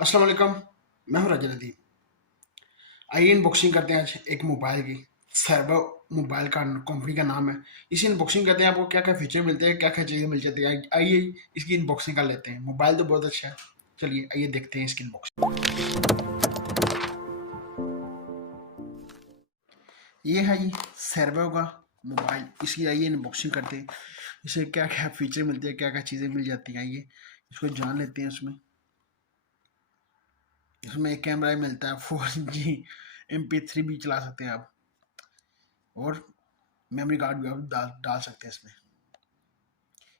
अस्सलाम वालेकुम। मैं हूं राजा नदीम। आइए अनबॉक्सिंग करते हैं आज एक मोबाइल की। सर्वो मोबाइल का कंपनी का नाम है। इसी अनबॉक्सिंग करते हैं, आपको क्या क्या फीचर मिलते हैं, क्या क्या चीज़ें मिल जाती है। आइए इसकी अनबॉक्सिंग कर लेते हैं। मोबाइल तो बहुत अच्छा है, चलिए आइए देखते हैं इसकी अनबॉक्सिंग। ये है जी सर्वो का मोबाइल। इसकी आइए अनबॉक्सिंग करते हैं। इसे क्या क्या फीचर मिलते हैं, क्या क्या चीज़ें मिल जाती हैं, आइए इसको जान लेते हैं। इसमें एक कैमरा ही मिलता है, 4G MP3 भी चला सकते हैं आप, और मेमोरी कार्ड भी आप डाल सकते हैं इसमें।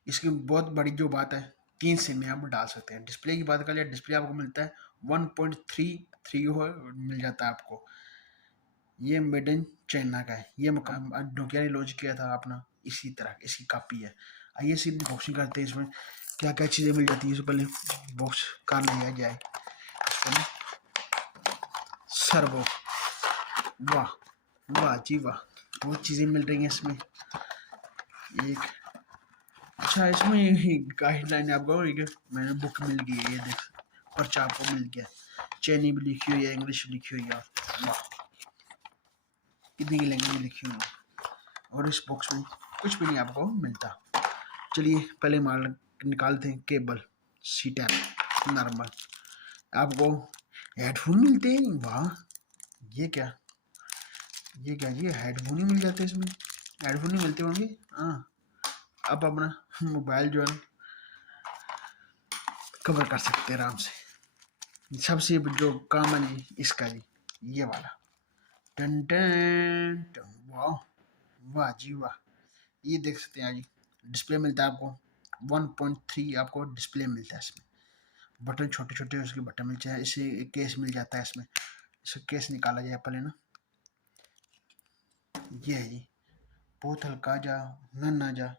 इसकी बहुत बड़ी जो बात है, 3 सिम में आप डाल सकते हैं। डिस्प्ले की बात करें, डिस्प्ले आपको मिलता है 1.33 हो मिल जाता है आपको। ये मेड इन चाइना का है। ये नोकिया ने लॉन्च किया था अपना, इसी तरह इसकी कॉपी है। आइए इसी बॉक्सिंग करते हैं। इसमें क्या क्या चीज़ें मिल जाती है, इससे पहले बॉक्स कर लिया जाए। सर्वो, वाह वाह जी वाह, बहुत चीज़ें मिल रही हैं इसमें। एक अच्छा, इसमें गाइडलाइन आपको एक मैंने बुक मिल गई है, ये देख पर्चा आपको मिल गया। चाइनी भी लिखी हुई है, इंग्लिश लिखी हुई है। वाह, कितनी लैंग्वेज लिखी हुई है। और इस बॉक्स में कुछ भी नहीं आपको मिलता। चलिए पहले माल निकालते हैं। Cable C type normal. आपको हेडफोन मिलते हैं, वाह। ये क्या, ये हेडफोन ही मिल जाते हैं इसमें। हेडफोन ही मिलते होंगे, हाँ। अब अपना मोबाइल जो है कवर कर सकते हैं आराम से। सबसे जो काम है जी इसका जी, ये वाला टन टन टन, वाह वाह जी वाह। ये देख सकते हैं जी, डिस्प्ले मिलता है आपको 1.3, आपको डिस्प्ले मिलता है इसमें। बटन छोटे छोटे उसके बटन मिलते हैं। इसे एक केस मिल जाता है इसमें। इसे केस निकाला जाए पहले ना। ये है जी, बहुत हल्का जा, ना जा।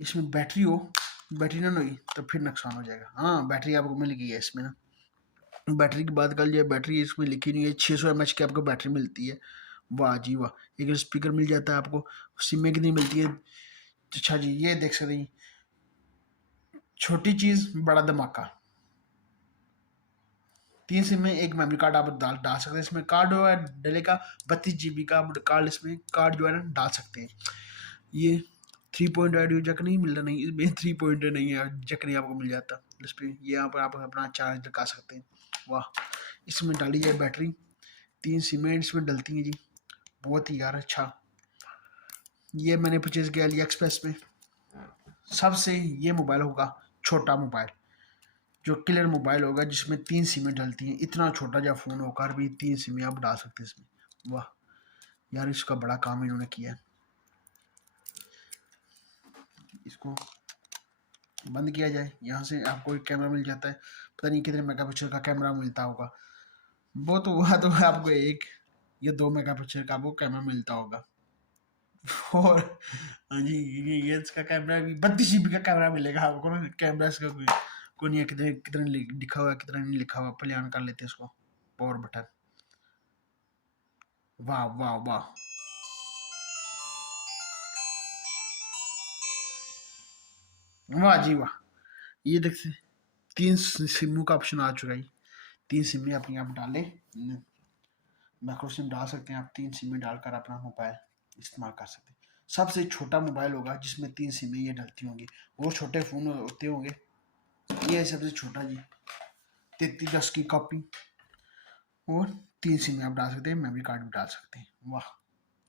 इसमें बैटरी हो, बैटरी ना हुई तो फिर नुकसान हो जाएगा। हाँ, बैटरी आपको मिल गई है इसमें ना। बैटरी की बात कर लिया, बैटरी इसमें लिखी नहीं है। 600 mAh की आपको बैटरी मिलती है। वाह जी वाह। एक स्पीकर मिल जाता है आपको। सिम में कितनी मिलती है, अच्छा जी ये देख सकते हैं। छोटी चीज बड़ा धमाका। 3 सिम में एक मेमोरी कार्ड आप डाल डाल सकते हैं। इसमें कार्ड जो है डलेगा 32 GB का कार्ड। इसमें कार्ड जो है ना डाल सकते हैं। ये 3 पॉइंट ऑडियो जैक नहीं मिल रहा, नहीं इसमें 3 पॉइंट नहीं है, जैक नहीं आपको मिल जाता इस पर। ये यहाँ पर आप अपना चार्ज लगा सकते हैं। वाह, इसमें डाली जाए बैटरी। 3 सीमेंट इसमें डलती हैं जी, बहुत ही यार अच्छा। ये मैंने परचेज किया अली एक्सप्रेस में। सबसे ये मोबाइल होगा छोटा मोबाइल, जो क्लियर मोबाइल होगा, जिसमें 3 सिमें डलती हैं। इतना छोटा जो फ़ोन होकर भी 3 सिमें आप डाल सकते हैं इसमें। वाह यार, इसका बड़ा काम इन्होंने किया है। इसको बंद किया जाए, यहाँ से आपको एक कैमरा मिल जाता है। पता नहीं कितने मेगापिक्सल का कैमरा मिलता होगा। वो तो हुआ तो आपको एक या 2 मेगापिक्सल का वो कैमरा मिलता होगा। और हाँ जी, ये इसका कैमरा भी 32 GB का कैमरा मिलेगा आपको ना। कैमरा इसका कोई नहीं है, कितने कितने लिखा हुआ है, कितना नहीं लिखा हुआ। पहले ऑन कर लेते हैं इसको, पावर बटन। वाह वाह वाह, वाह जी वाह। ये देख से 3 सिमों का ऑप्शन आ चुका है। 3 सिमें अपनी आप डालें, माइक्रो सिम डाल सकते हैं आप। 3 सिमें डालकर अपना मोबाइल इस्तेमाल कर सकते हैं। सबसे छोटा मोबाइल होगा जिसमें 3 सिमें ये डलती होंगी। वो छोटे फ़ोन होते होंगे, ये है सबसे छोटा जी। 3310 की कॉपी, और 3 सिमें आप डाल सकते हैं, मेमोरी कार्ड भी डाल सकते हैं। वाह,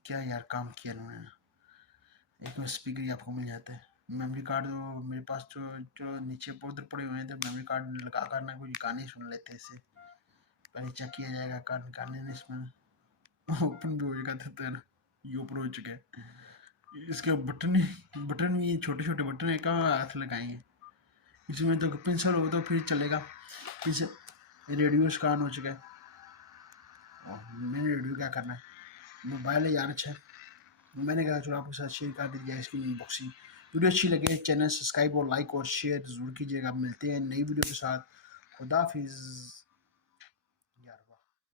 क्या यार काम किया इन्होंने। एक में स्पीकर ही आपको मिल जाता है। मेमोरी कार्ड तो मेरे पास जो नीचे उधर पड़े हुए हैं, तो मेमोरी कार्ड लगा कर ना कुछ गाने सुन लेते हैं इससे। पहले चेक किया जाएगा कार्ड गाने में इसमें ओपन भी हो जाएगा, तो है ना, ये ऊपर हो चुके हैं। इसके बटन ये छोटे छोटे बटन है, कहाँ हाथ लगाएंगे इसमें। तो पेंसिल हो तो फिर चलेगा। पेंसिल रेडियो इसका ऑन हो चुका है। और मैंने रेडियो क्या करना है, मोबाइल है यार अच्छा है। मैंने कहा चलो आपके साथ शेयर कर दी जाए इसकी अनबॉक्सिंग। वीडियो अच्छी लगे चैनल सब्सक्राइब और लाइक और शेयर ज़रूर कीजिएगा। मिलते हैं नई वीडियो के साथ। खुदा हाफिज़।